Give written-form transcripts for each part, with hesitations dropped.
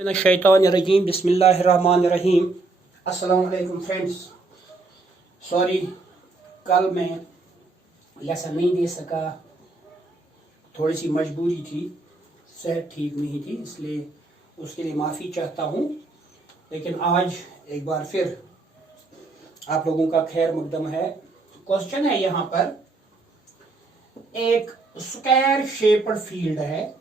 शैतानिर्रजीम बिस्मिल्लाहिर्रहमानिर्रहीम। अस्सलाम वालेकुम फ्रेंड्स। सॉरी, कल मैं लेसन नहीं दे सका, थोड़ी सी मजबूरी थी, सेहत ठीक नहीं थी, इसलिए उसके लिए माफ़ी चाहता हूँ। लेकिन आज एक बार फिर आप लोगों का खैर मकदम है। क्वेश्चन है, यहाँ पर एक स्क्वायर शेप्ड फील्ड है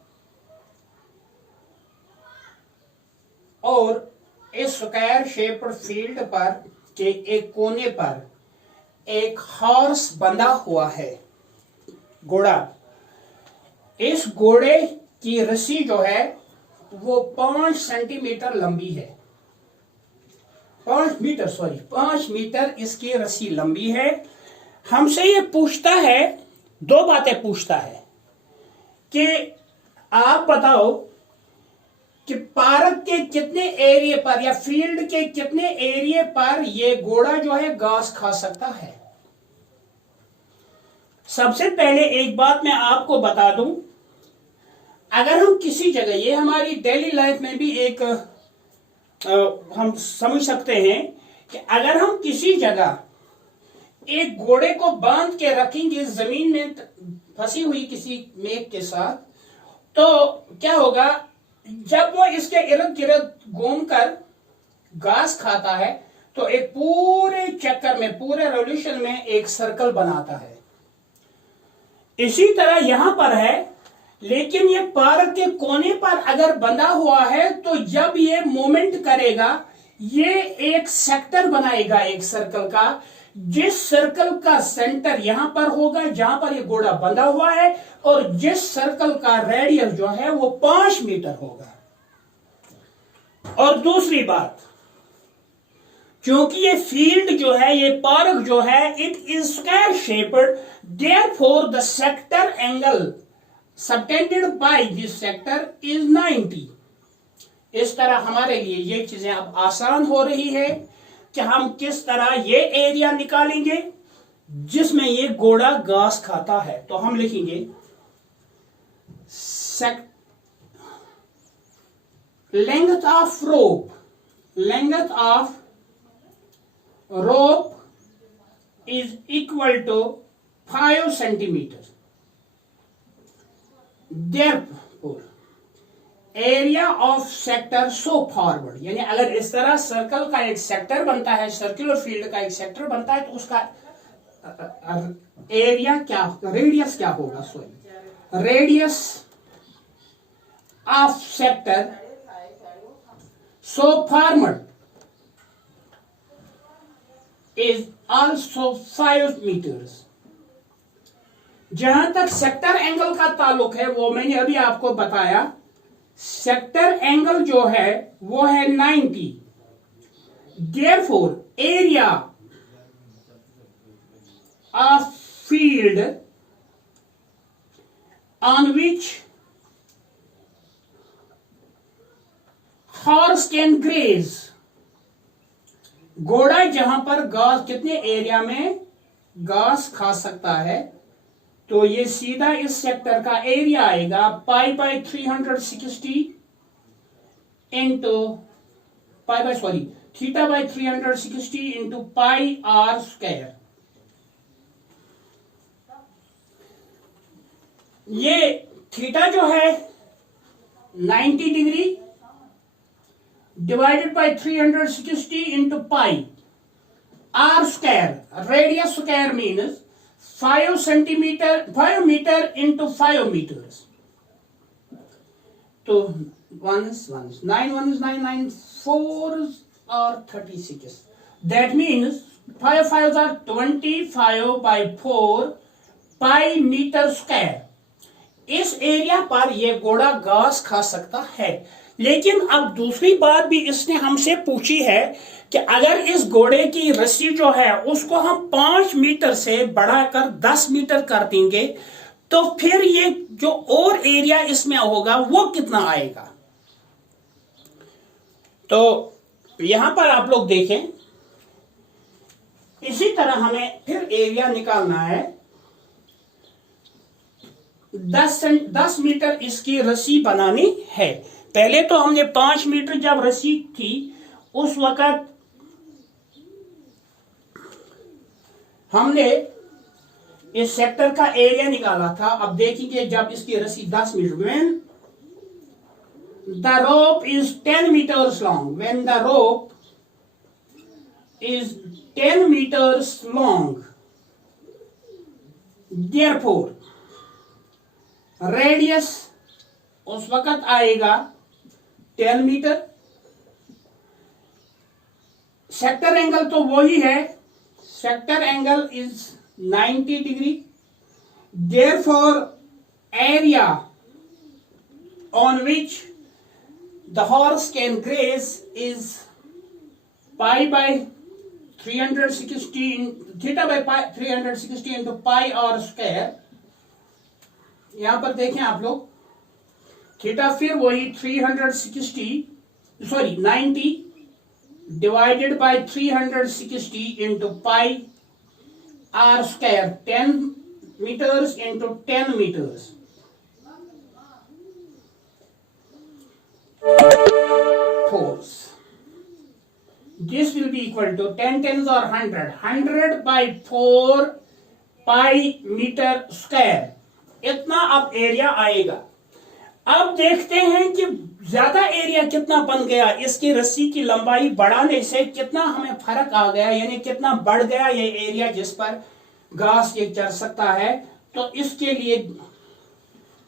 और इस स्क्वायर शेप्ड फील्ड पर के एक कोने पर एक हॉर्स बंधा हुआ है, घोड़ा। इस घोड़े की रस्सी जो है वो 5 सेंटीमीटर लंबी है। 5 मीटर इसकी रस्सी लंबी है। हमसे ये पूछता है, दो बातें पूछता है कि आप बताओ कि पार्क के कितने एरिया पर या फील्ड के कितने एरिया पर ये घोड़ा जो है घास खा सकता है। सबसे पहले एक बात मैं आपको बता दूं, अगर हम किसी जगह, ये हमारी डेली लाइफ में भी एक हम समझ सकते हैं कि अगर हम किसी जगह एक घोड़े को बांध के रखेंगे जमीन में फंसी हुई किसी मेघ के साथ, तो क्या होगा, जब वो इसके इर्द गिर्द घूमकर घास खाता है तो एक पूरे चक्कर में, पूरे रेवोल्यूशन में एक सर्कल बनाता है। इसी तरह यहां पर है, लेकिन ये पार्क के कोने पर अगर बंधा हुआ है तो जब ये मूवमेंट करेगा ये एक सेक्टर बनाएगा एक सर्कल का, जिस सर्कल का सेंटर यहां पर होगा जहां पर ये घोड़ा बंधा हुआ है, और जिस सर्कल का रेडियस जो है वो 5 मीटर होगा। और दूसरी बात, क्योंकि ये फील्ड जो है, ये पार्क जो है, it is square shaped, therefore the sector angle subtended by this sector is 90। इस तरह हमारे लिए ये चीजें अब आसान हो रही है कि हम किस तरह ये एरिया निकालेंगे जिसमें ये घोड़ा घास खाता है। तो हम लिखेंगे length of rope is equal to 5 centimetre. Therefore area of sector so forward, यानी अगर इस तरह सर्कल का एक सेक्टर बनता है, सर्कुलर फील्ड का एक सेक्टर बनता है, तो उसका एरिया क्या, रेडियस क्या होगा, sorry, radius of sector so forward is also 5 metres. जहां तक सेक्टर एंगल का ताल्लुक है वो मैंने अभी आपको बताया, सेक्टर एंगल जो है वो है 90। Therefore area of field on which horse can graze, घोड़ा जहां पर घास, कितने एरिया में घास खा सकता है, तो ये सीधा इस सेक्टर का एरिया आएगा pi by 360 into theta by 360 into pi r square. ये थीटा जो है 90 degree divided by 360 into pi r square, radius square means 5 metre into 5 metres. तो 1 is 9, 1 is 9, 9 4 are 36. That means 5 5s are 25 by 4 pi metre square. इस area पर यह घोड़ा घास खा सकता है। लेकिन अब दूसरी बात भी इसने हमसे पूछी है कि अगर इस घोड़े की रस्सी जो है उसको हम 5 मीटर से बढ़ाकर 10 मीटर कर देंगे तो फिर ये जो और एरिया इसमें होगा वो कितना आएगा। तो यहां पर आप लोग देखें, इसी तरह हमें फिर एरिया निकालना है। 10 मीटर इसकी रस्सी बनानी है। पहले तो हमने 5 मीटर जब रस्सी थी उस वक्त हमने इस सेक्टर का एरिया निकाला था। अब देखेंगे जब इसकी रस्सी 10 मीटर, when the rope is 10 meters long, when the rope is 10 meters long, therefore radius उस वक्त आएगा 10 मीटर। सेक्टर एंगल तो वही है, sector angle is 90 degree. Therefore area on which the horse can graze is pi by 360 theta by pi 360 into pi r square। यहां पर देखें आप लोग, थीटा फिर वही 90 divided by 360 into pi r square, 10 meters into 10 meters। Force. This will be equal to 10 tens or 100, 100 by 4 pi meter square। इतना अब area आएगा। अब देखते हैं कि ज्यादा एरिया कितना बन गया, इसकी रस्सी की लंबाई बढ़ाने से कितना हमें फर्क आ गया, यानी कितना बढ़ गया ये एरिया जिस पर घास ये चर सकता है। तो इसके लिए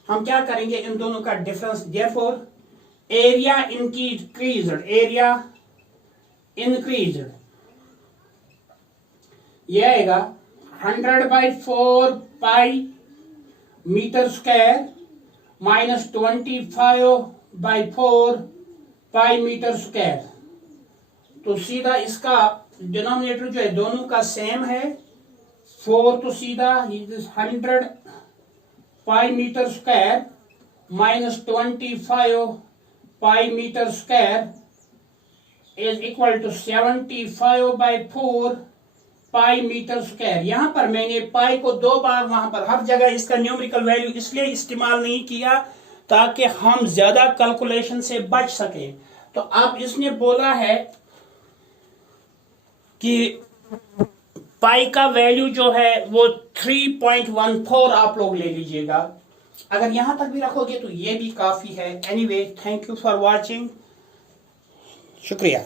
हम क्या करेंगे, इन दोनों का difference, therefore area increased, area increased, ये आएगा 100 by 4 pi metre square minus 25 by 4 pi metre square. तो सीधा इसका डिनोमिनेटर जो है दोनों का सेम है, 4 तो सीधा 100 pi metre square minus 25 pi metre square is equal to 75 by 4 pi metre square. यहां पर मैंने पाई को 2 बार वहां पर हर जगह इसका न्यूमेरिकल वैल्यू इसलिए इस्तेमाल नहीं किया ताकि हम ज्यादा कैलकुलेशन से बच सके। तो अब इसने बोला है कि पाई का वैल्यू जो है वो 3.14 आप लोग ले लीजिएगा। अगर यहां तक भी रखोगे तो ये भी काफी है। Anyway, thank you for watching, शुक्रिया।